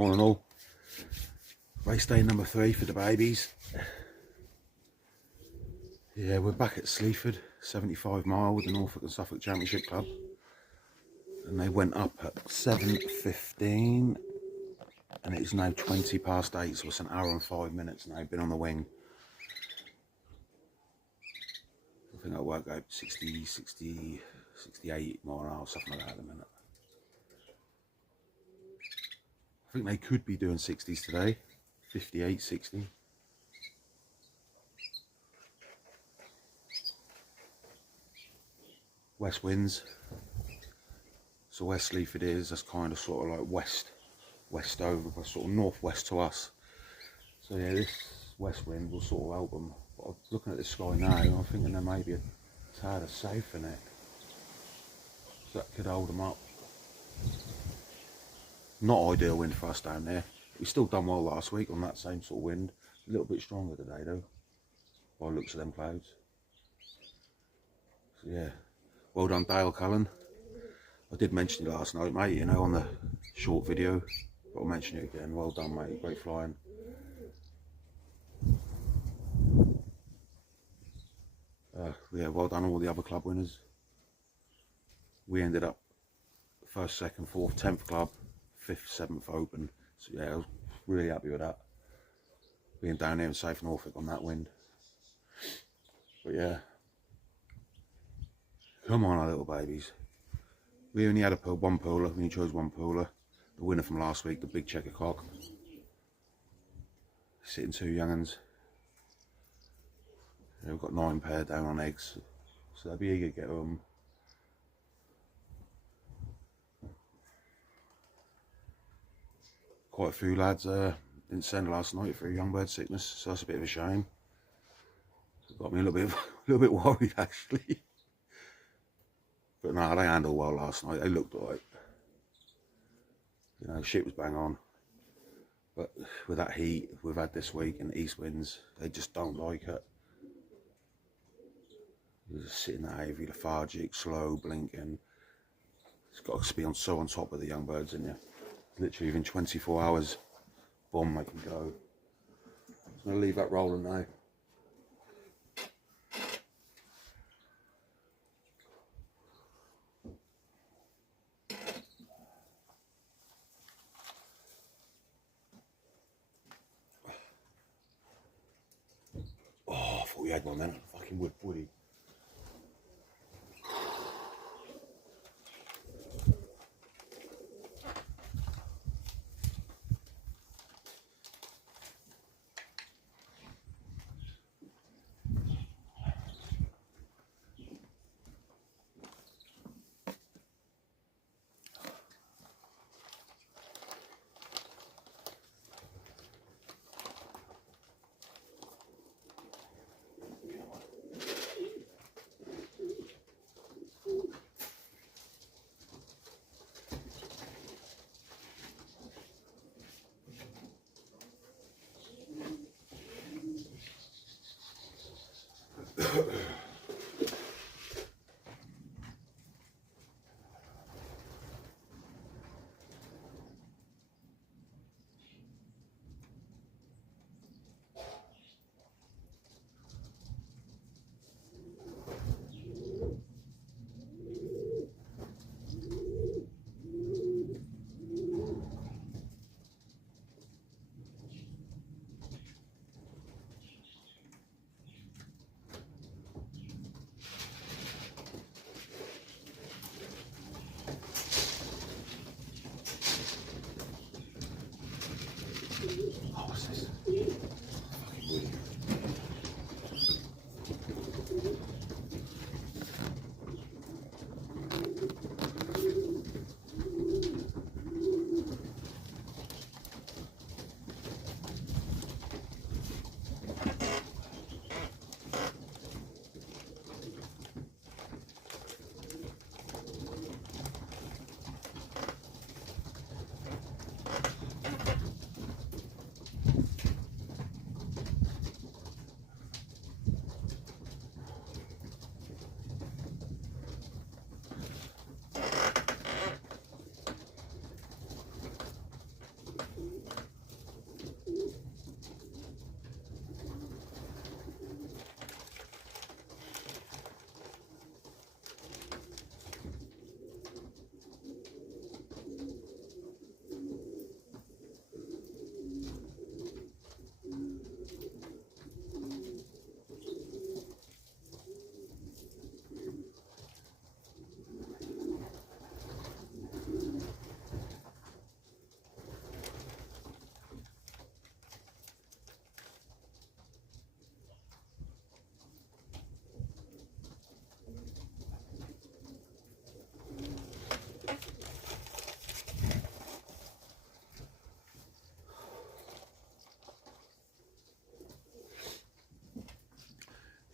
Morning all. Race day number 3 for the babies. Yeah, we're back at Sleaford, 75 mile with the Norfolk and Suffolk Championship Club. And they went up at 7:15 and it's now 20 past 8, so it's an hour and 5 minutes now. Been on the wing. I think I'll work out 60, 68 mile an hour, something like that at the minute. I think they could be doing 60s today, 58, 60. West winds. So where Sleaford is, that's kind of sort of like west over, but sort of northwest to us. So yeah, this west wind will sort of help them. But I'm looking at the sky now, I'm thinking there may be a tad of south in it. So that could hold them up. Not ideal wind for us down there. We still done well last week on that same sort of wind. A little bit stronger today though, by the looks of them clouds. So yeah, well done Dale Cullen. I did mention you last night, mate, you know, on the short video, but I'll mention it again. Well done, mate, great flying. Yeah, well done all the other club winners. We ended up 1st, 2nd, 4th, 10th club, 5th, 7th open. So yeah, I was really happy with that. Being down here in South Norfolk on that wind. But yeah, come on, our little babies. We only had one pooler, we only chose one pooler. The winner from last week, the big checker cock. Sitting 2 young'uns. Yeah, we've got 9 pair down on eggs, so they'll be eager to get home. Quite a few lads didn't send last night for young bird sickness, so that's a bit of a shame. It got me a little bit worried actually. But no, they handled well last night. They looked alright. You know, shit was bang on. But with that heat we've had this week and east winds, they just don't like it. You're just sitting there heavy, lethargic, slow, blinking. It's got to be so on top of the young birds in you. Literally within 24 hours, boom, they can go. I'm going to leave that rolling now. Oh, I thought we had one then. Fucking woody.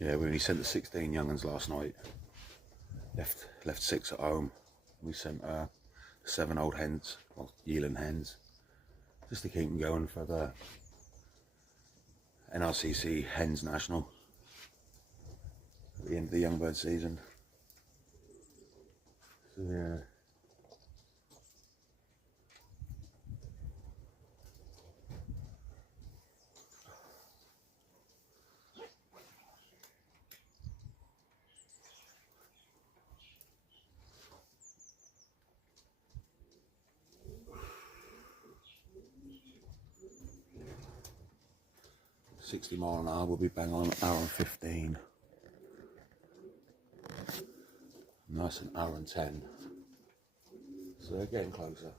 Yeah, we only sent the 16 young'uns last night. Left 6 at home. We sent 7 old hens, well, yearling hens, just to keep them going for the NRCC Hens National at the end of the young bird season. So yeah. £60 we'll be bang on an hour and 15. Nice, an hour and 10. So they're getting closer.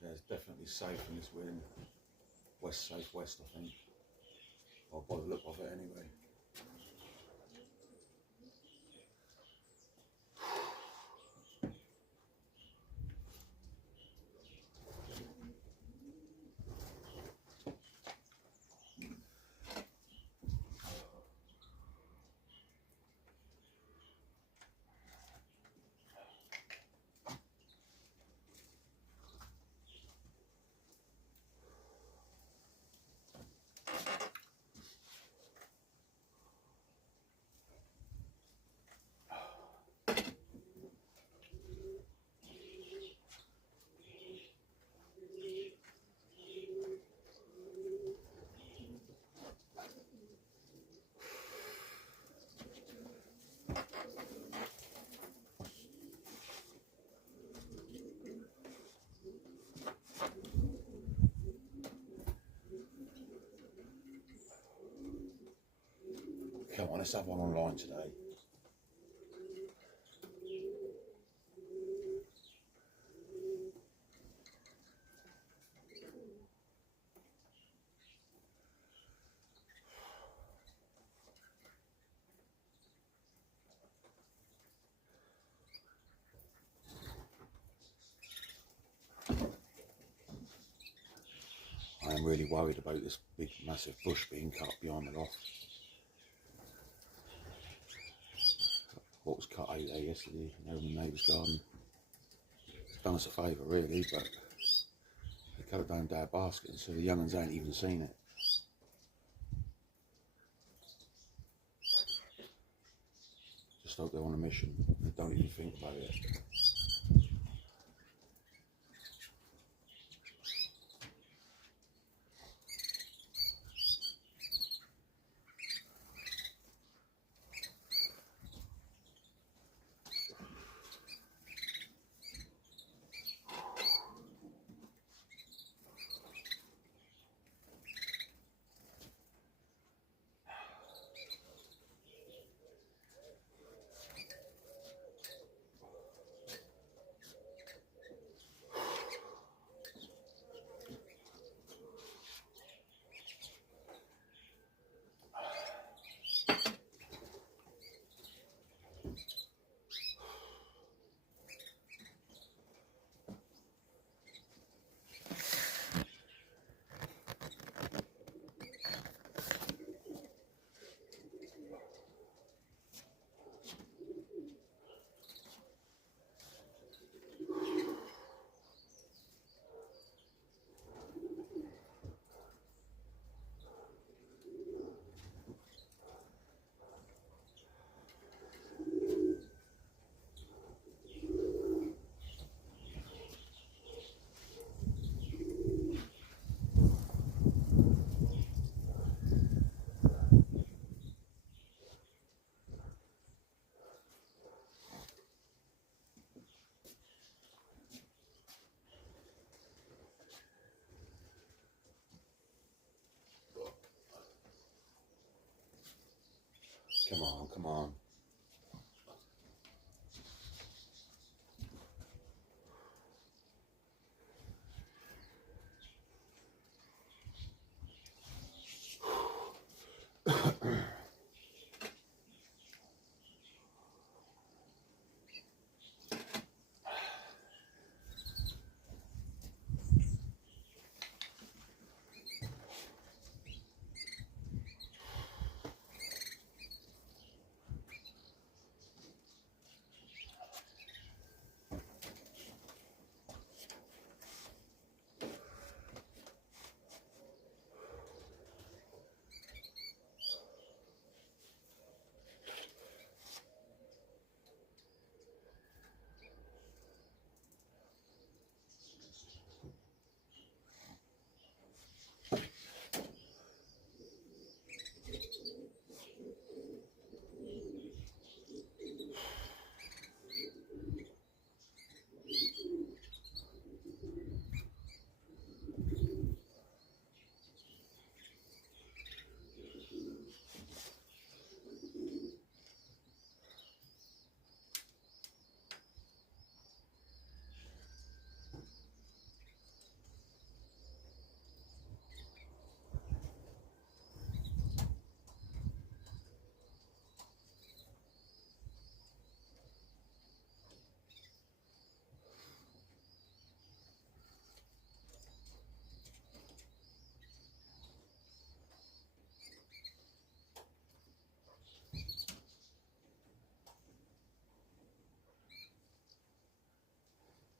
Yeah, it's definitely safe in this wind. West southwest, I think. Or by the look of it anyway. Come on, let's have one online today. I am really worried about this big massive bush being cut behind the loft. What was cut out there yesterday over in the neighbour's garden. It's done us a favour really, but they cut it down to our basket so the young'uns ain't even seen it. Just hope they're on a mission. They don't even think about it. Come on, come on.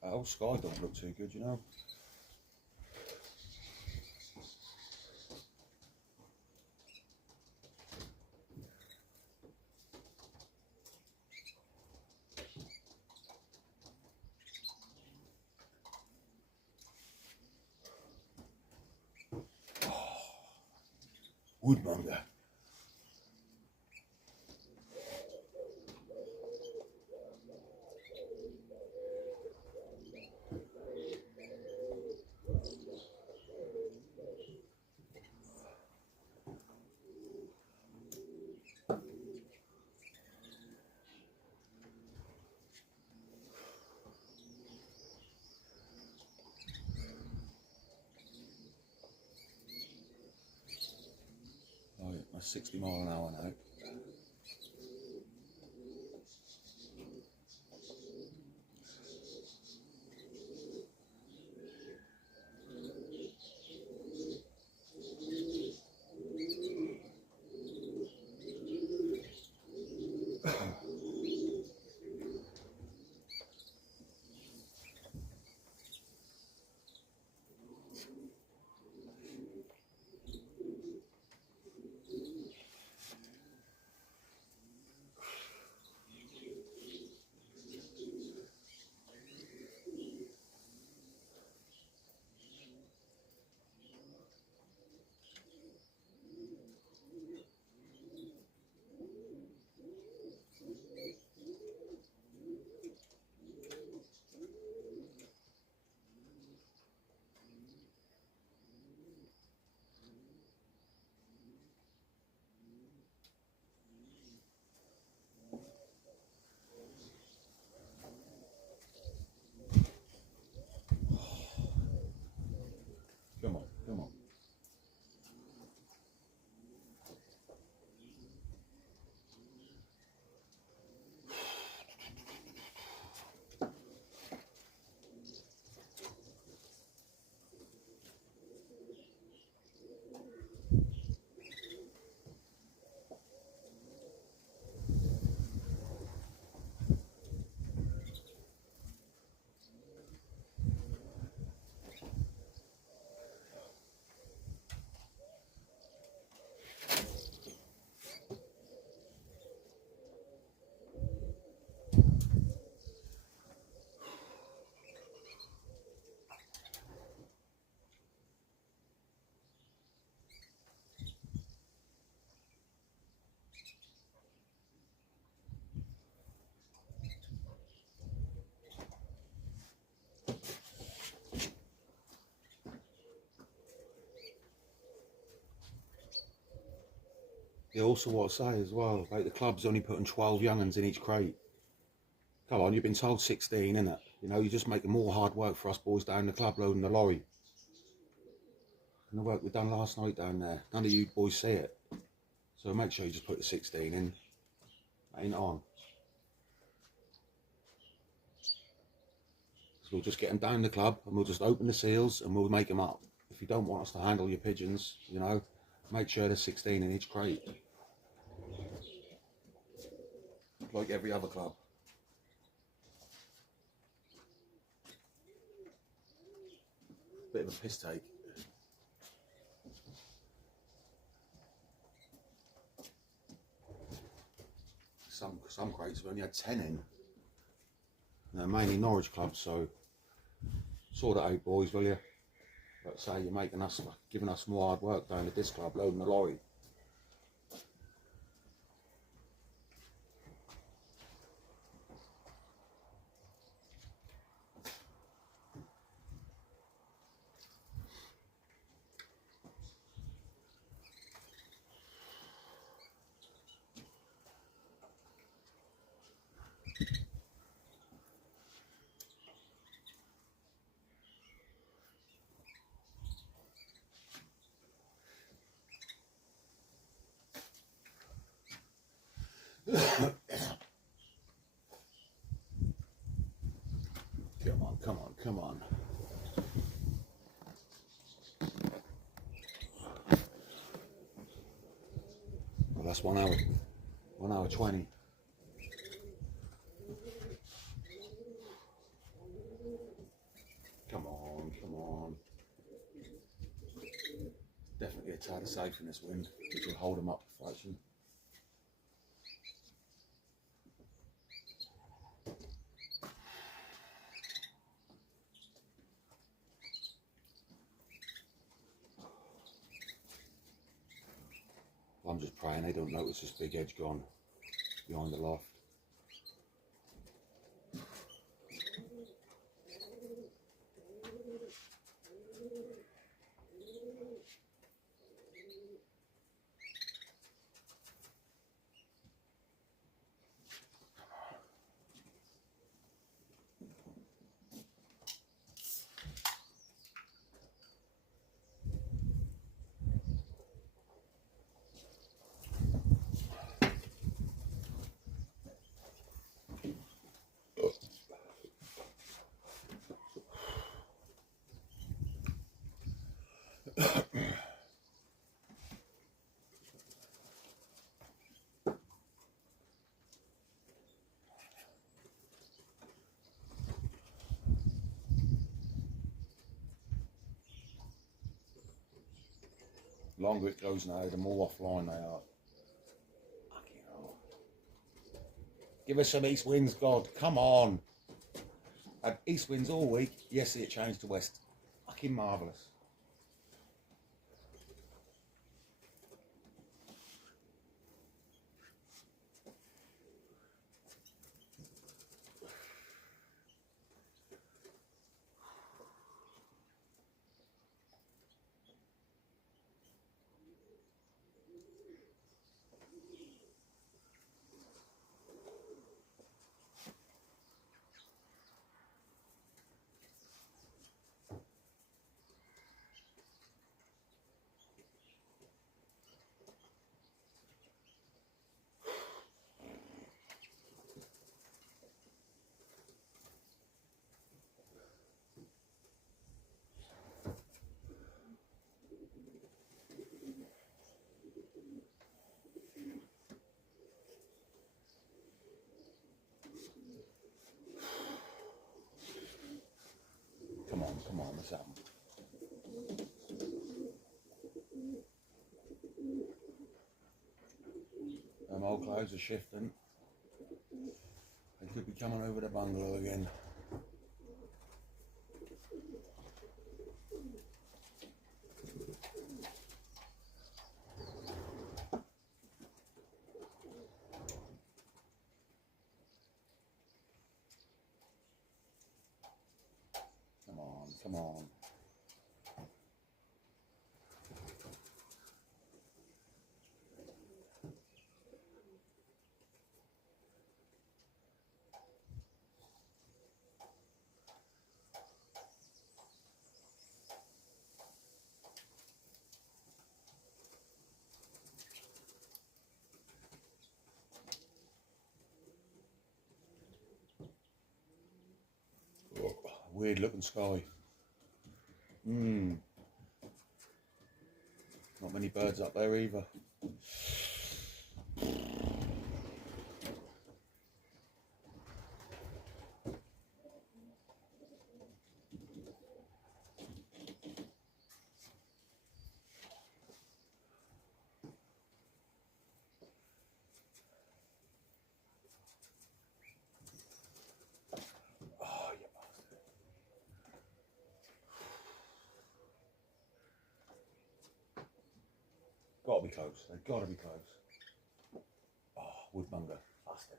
That whole sky don't look too good, you know. Woodmonger. Right, that's 60 mile an hour now. Come on, come on. Yeah, also what I say as well, like the club's only putting 12 young'uns in each crate. Come on, you've been told 16, innit? You know, you're just making more hard work for us boys down the club loading the lorry. And the work we done last night down there, none of you boys see it. So make sure you just put the 16 in. Ain't on. So we'll just get them down the club and we'll just open the seals and we'll make them up. If you don't want us to handle your pigeons, you know, make sure there's 16 in each crate. Like every other club. Bit of a piss take. Some crates have only had 10 in. They're mainly Norwich clubs, so sort it out, boys, will you? Like say, you're making us, giving us more hard work down at this club, loading the lorry. Come on, come on, come on. Well, that's 1 hour, 1 hour 20. a tad of safe in this wind, which will hold them up for action. I'm just praying they don't notice this big edge gone behind the loft. The longer it goes now, the more offline they are. Fucking hell. Give us some east winds, God. Come on. Had east winds all week. Yes, it changed to west. Fucking marvellous. Come on, let's have them. Them old clouds are shifting. They could be coming over the bungalow again. Come on. Oh, weird looking sky. Not many birds up there either. Oh, you bastard. Gotta be close. They've gotta be close. Oh, woodmonger. Bastard.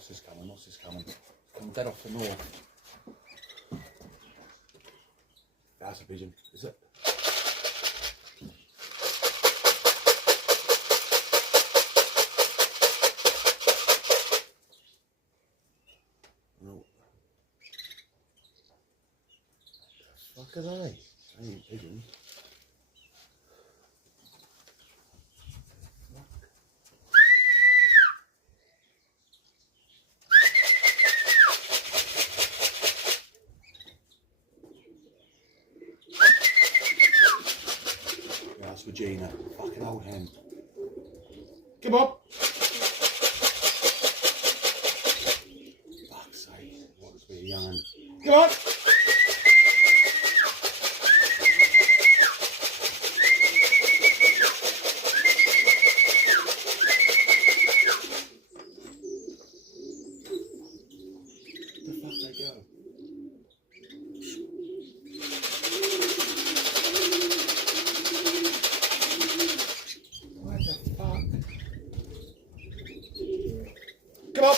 What's this coming? What's this coming? Coming dead off the north. That's a pigeon, is it? No. What the fuck are they? They ain't pigeons. That's Regina, fucking old hen. Come on! Fuck's sake, what was we young? Come on! Where the fuck they go? Come on!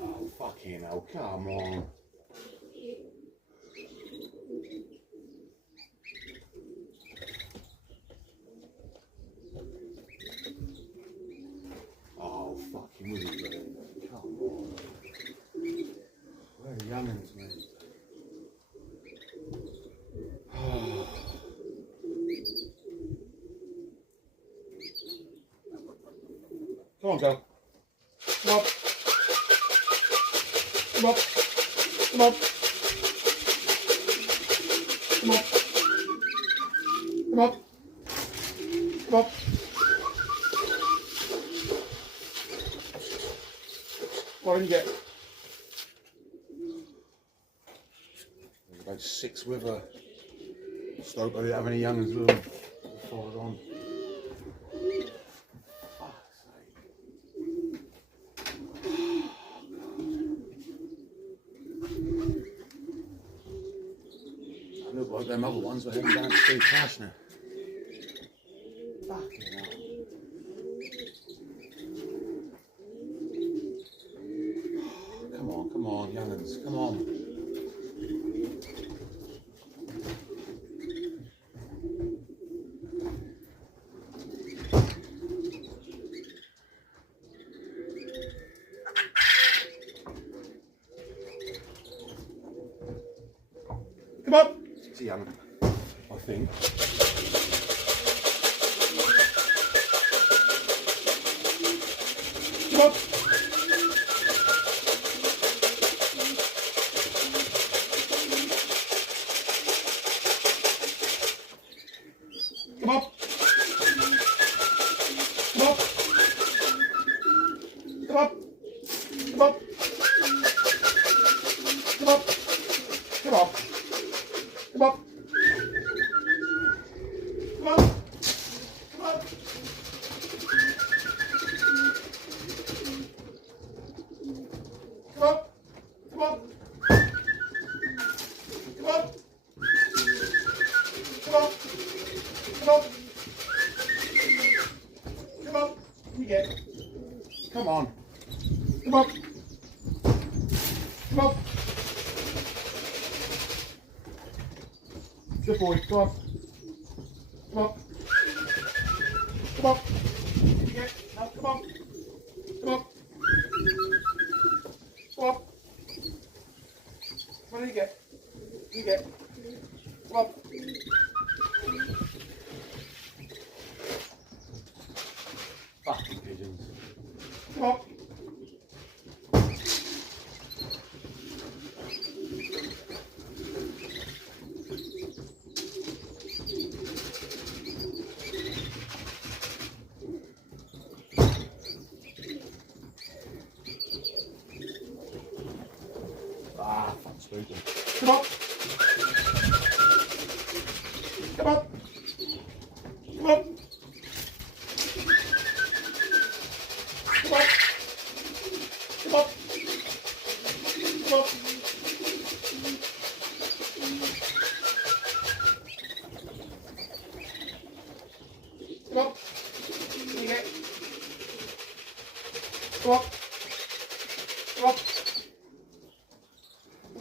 Oh, fucking hell, come on. Oh, fucking really, man. Come on. Where are the young'uns, man? Oh. Come on, girl. Come on. Come on. Come on. Come on. Come on. Come on. What did you get? There's about 6 with her. Just hope I didn't have any young'uns with them before I was on. Look like them other ones were heading down to Steve Cash now. Fucking hell. Come on, young'uns, come on. Come on! It's a young, I think. Come on! Come on! Come on! Come on! Come on! Come on! Come on! Come on! Come on! Come on! Come on! Come on! Come on! Come on! Come on! Come on! You get it. Come on! Come on! Come on! Good boy, come on. Come on. Come on. You get it. Now, come on. Come on. Come on. What do you get? You get it. Come on. Fucking pigeons. Come on. Ah, fuck spooky. Come on. Come on. Come on. Come on. Come on. Come on. Come on. You get it.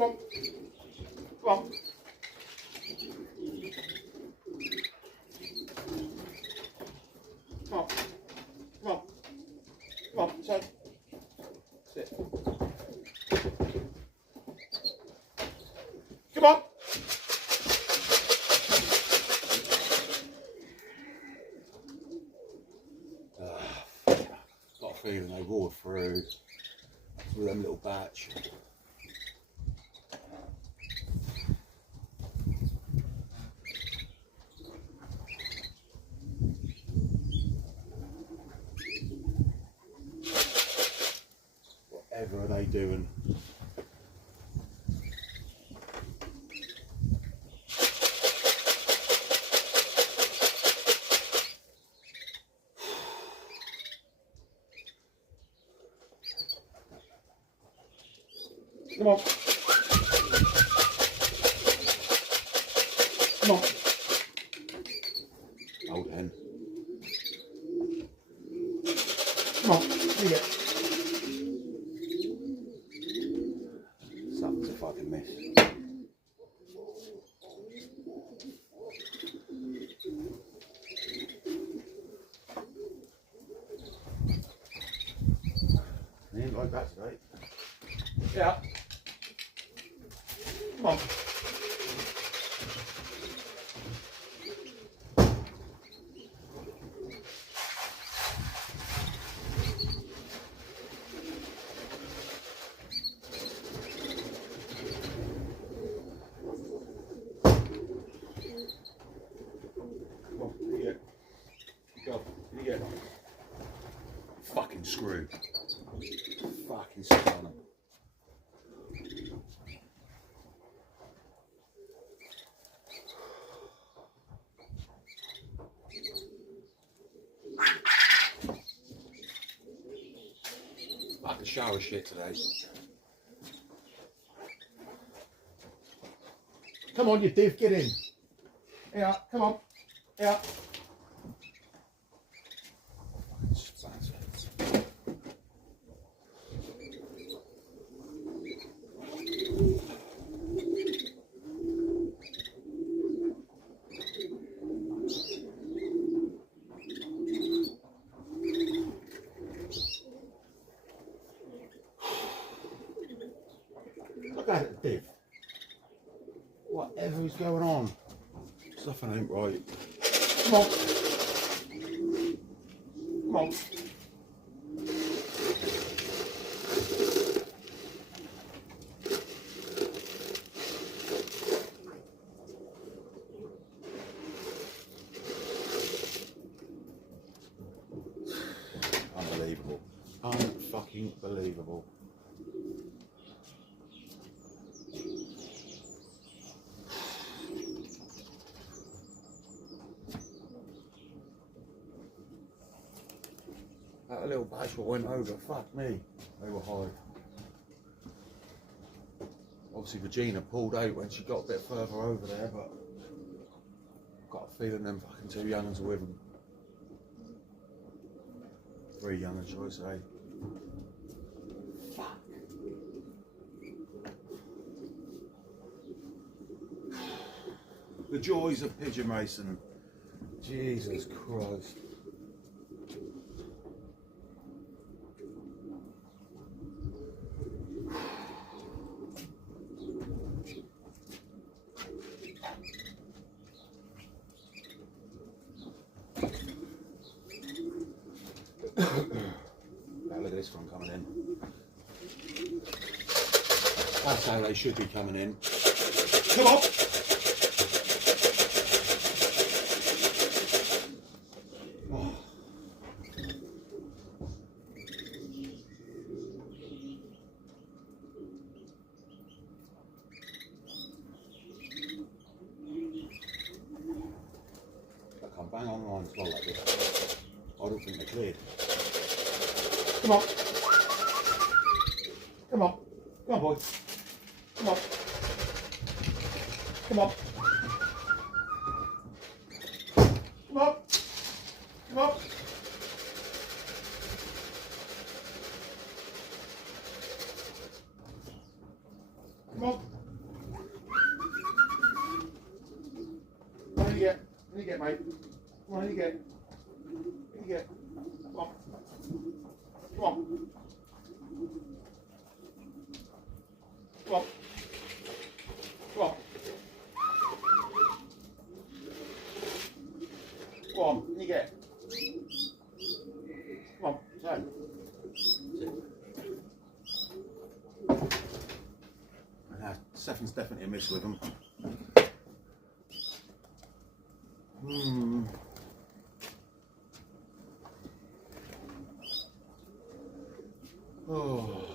Come on. Come on. Come on. Come on. Come on, sit. Sit. Come on. Got a feeling they roared through them little batch. Whatever are they doing? Come on. Come on. Old hen. Come on, here you go. Something's a fucking mess. It ain't like that today. Yeah. Come on. Come on, here you go. Go, here you go. Fucking screw. Fucking sit on them. Fucking shower shit today. Come on, you div, get in. Yeah, come on. Yeah. Look at it, Div. Whatever is going on, something ain't right. Come on. Come on. Unbelievable. Unfucking believable. That little batch went over, fuck me. They were high. Obviously Regina pulled out when she got a bit further over there, but I've got a feeling them fucking two young'uns are with them. 3 young'uns, shall I say. Fuck. The joys of pigeon racing. Jesus Christ. Now look at this one coming in. That's how they should be coming in. Come on! Oh. They come bang on line as well like this. I don't think they're cleared. Come on. Come on. Come on, boy. Come on. Come on. Come on. Come on. Come on. Come on, you get. You get, mate. Come on, you get. You get. Come on. Come on. Come on. Come on. Come on, you get. Come on, so. Seven's definitely a miss with them. Oh.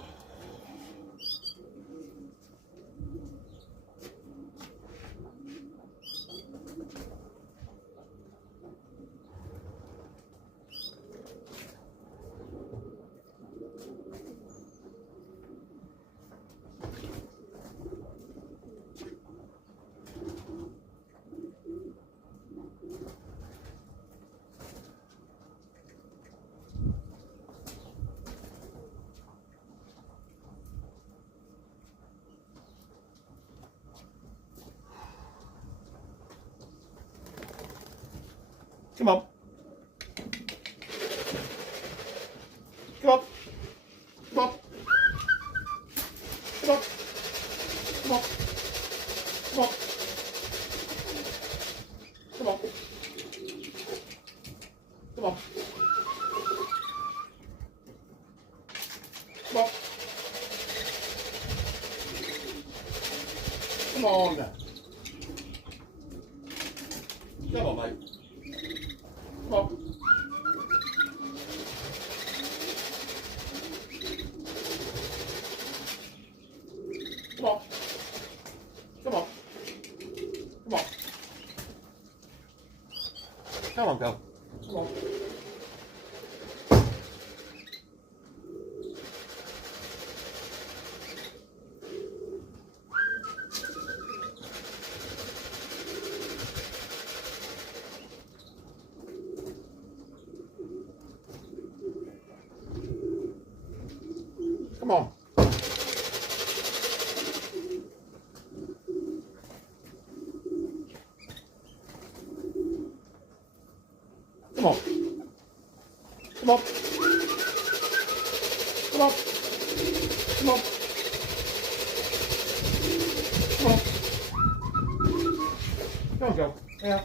Come on. Come on. Come on. Come on. Come on. Come on. Come on. Come on. Come on. Come on. Come on, mate. Come on. Come on. Come on. Come on. Come on, go. Come on. Come on. Come on. Come on. Come on. Come on. Come on. Come on, go. Yeah.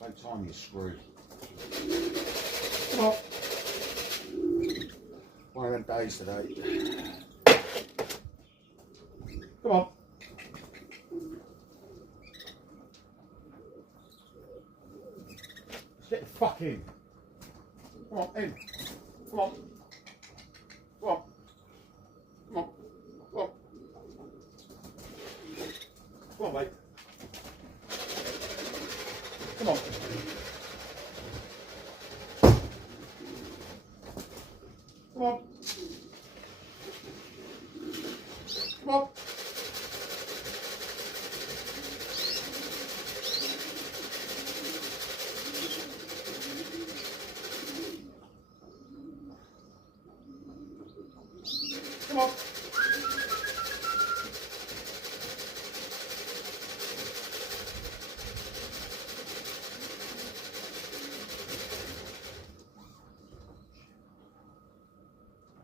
About time you screwed. Come on. One of them days today. Come on. Get the fuck in. Come on, in. Come on. Come on. Come on. Come on. Come on, mate. Come on. Come on. Come on. Come on.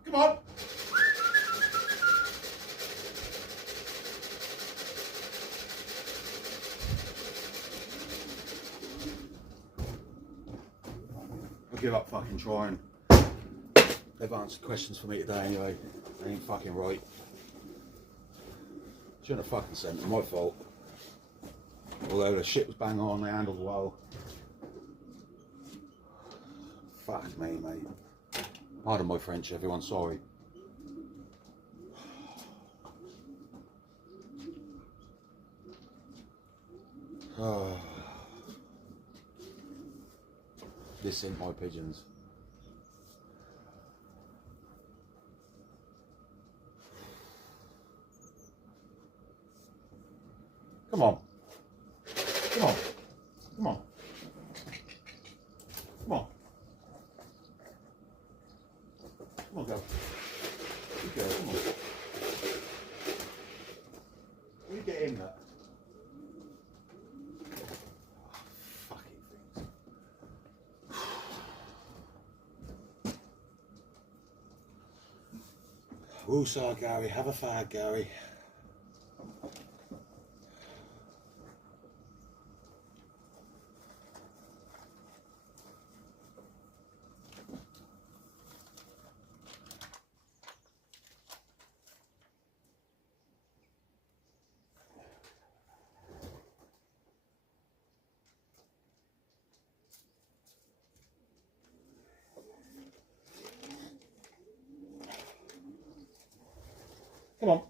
Come on. I'll give up fucking trying. They've answered questions for me today anyway. They ain't fucking right. Shouldn't have fucking sent them, my fault. Although the shit was bang on, they handled well. Fuck me, mate. Pardon my French, everyone, sorry. This ain't my pigeons. Come on. Come on. Come on. Come on. Come on, go. Good girl, come on. You get in there. Fucking things. Woosah, Gary, have a fag, Gary. Come on.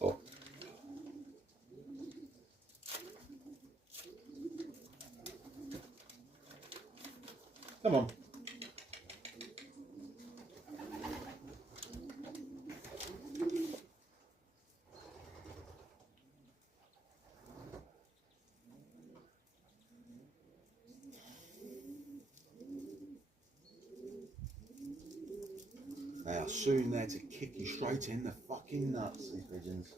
Oh. Come on. They are soon there to kick you straight in the fucking nuts, these pigeons.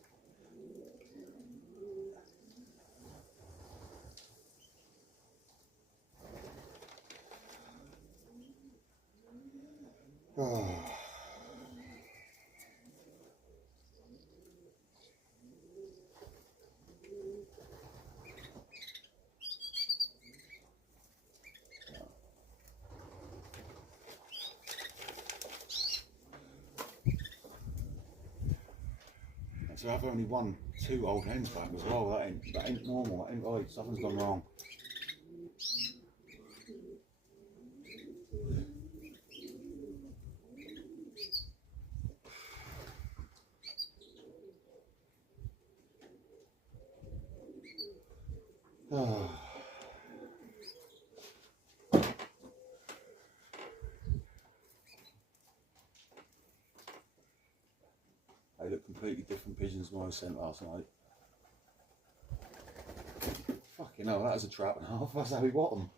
Oh. So I've only won 2 old hens back as well. That ain't normal. That ain't right. Something's gone wrong. Oh. They look completely different pigeons than I sent last night. Fucking hell, that was a trap and a half. That's how we got them.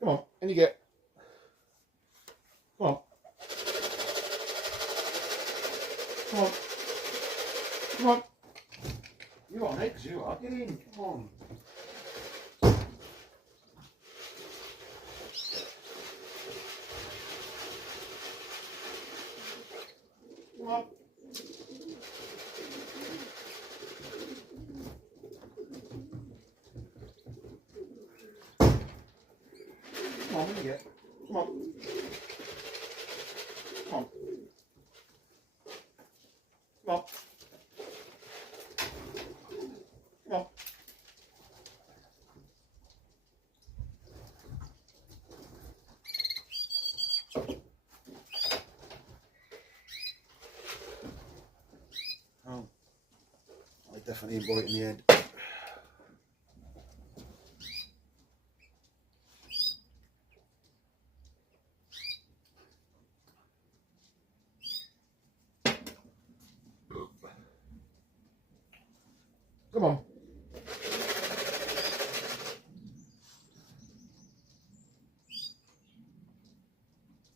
Come on, in you get. Come on. Come on. Come on. You're on eggs, you are. Get in, come on. Come on. Come on, in you get. Come on. Come on. Come on. Come on. Oh, I definitely bite in the head. Come on.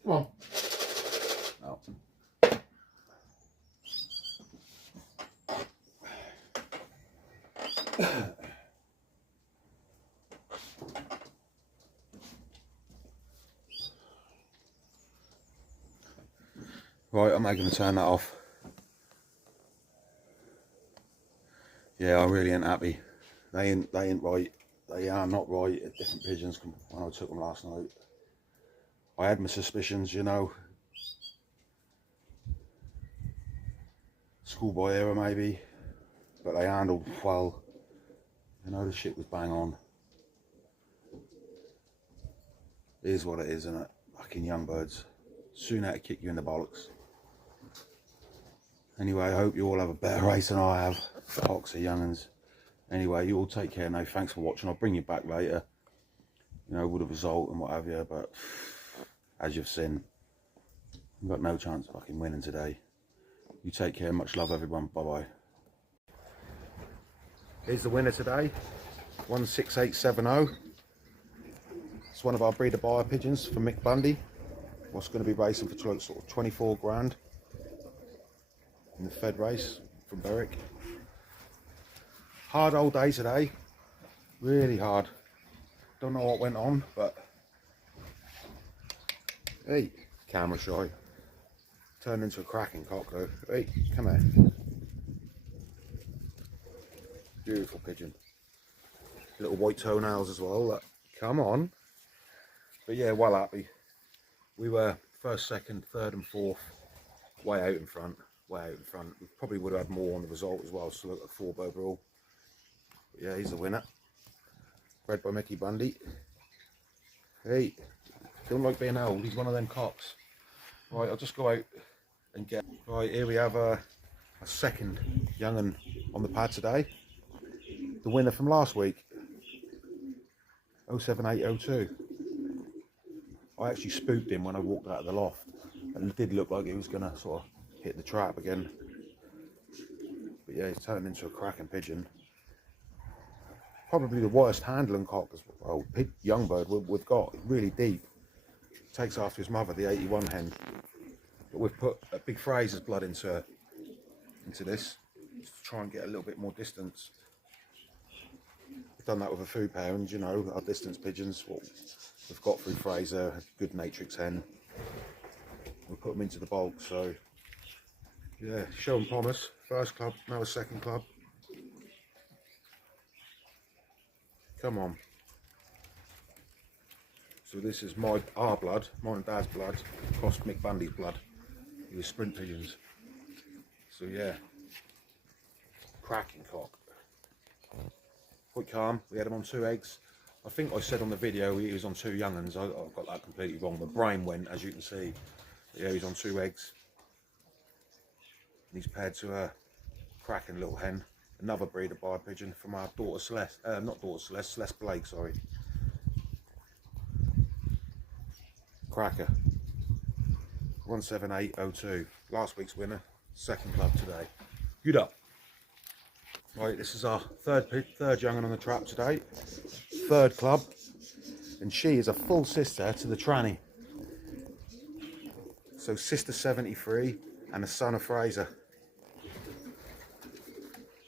Come on. Oh. Right, I'm going to turn that off. Yeah, I really ain't happy. They ain't right. They are not right at different pigeons when I took them last night. I had my suspicions, you know. Schoolboy error maybe, but they handled well. You know, the shit was bang on. It is what it is, isn't it? Fucking young birds. Soon out to kick you in the bollocks. Anyway, I hope you all have a better race than I have. Fox of young'uns. Anyway, you all take care now. Thanks for watching. I'll bring you back later. you know, with the result and what have you. But as you've seen, we've got no chance of fucking winning today. You take care. Much love, everyone. Bye bye. Here's the winner today. 16870. It's one of our breeder buyer pigeons for Mick Bundy. What's going to be racing for sort of 24 grand in the Fed race from Berwick. Hard old day today, really hard. Don't know what went on, but hey, camera shy. Turned into a cracking cock though. Hey, come here. Beautiful pigeon. Little white toenails as well. Look. Come on. But yeah, well happy. We were first, second, third and fourth, way out in front. Way out in front. We probably would have had more on the result as well, so look at 4-bird rule. But yeah, he's the winner. Bred by Mickey Bundy. Hey, don't like being old, he's one of them cocks. Right, I'll just go out and get... Right, here we have a second young'un on the pad today. The winner from last week. 07802. I actually spooked him when I walked out of the loft. And it did look like he was going to sort of hit the trap again. But yeah, he's turned into a cracking pigeon. Probably the worst handling cock as well, young bird we've got. Really deep. Takes after his mother, the 81 hen. But we've put a big Fraser's blood into this to try and get a little bit more distance. We've done that with a food pair, and you know, our distance pigeons, what we've got through Fraser, a good matrix hen. We'll put them into the bulk, so yeah, show and promise. First club, now a second club. Come on. So this is our blood, mine and Dad's blood, crossed Mick Bundy's blood. He was sprint pigeons. So yeah, cracking cock. Quite calm. We had him on 2 eggs. I think I said on the video he was on 2 young'uns. I got that completely wrong. My brain went, as you can see. But yeah, he's on 2 eggs. And he's paired to a cracking little hen. Another breeder buyer pigeon from our daughter Celeste. Not daughter Celeste, Celeste Blake, sorry. Cracker. 17802. Last week's winner. Second club today. Good up. Right, this is our third young'un on the trap today. Third club. And she is a full sister to the tranny. So sister 73 and a son of Fraser.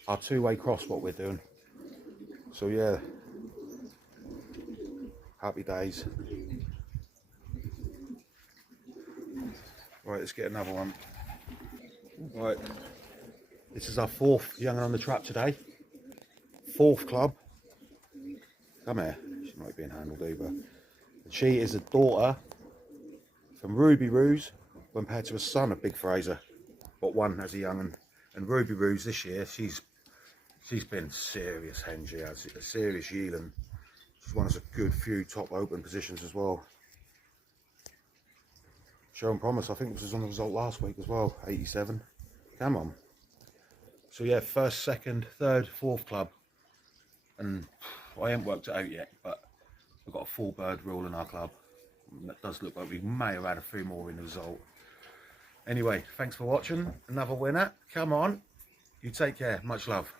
Our 2-way cross what we're doing. So yeah. Happy days. Right, let's get another one. Right, this is our 4th young'un on the trap today. 4th club. Come here, she might be handled over. She is a daughter from Ruby Ruse when paired to a son of Big Fraser. Got one as a young'un. And Ruby Ruse this year, she's been serious hen, she has, a serious yearling. She's won us a good few top open positions as well. Show and promise, I think this was on the result last week as well, 87. Come on. So yeah, first, second, third, 4th club. And I haven't worked it out yet, but we've got a 4-bird rule in our club. And that does look like we may have had a few more in the result. Anyway, thanks for watching. Another winner. Come on. You take care. Much love.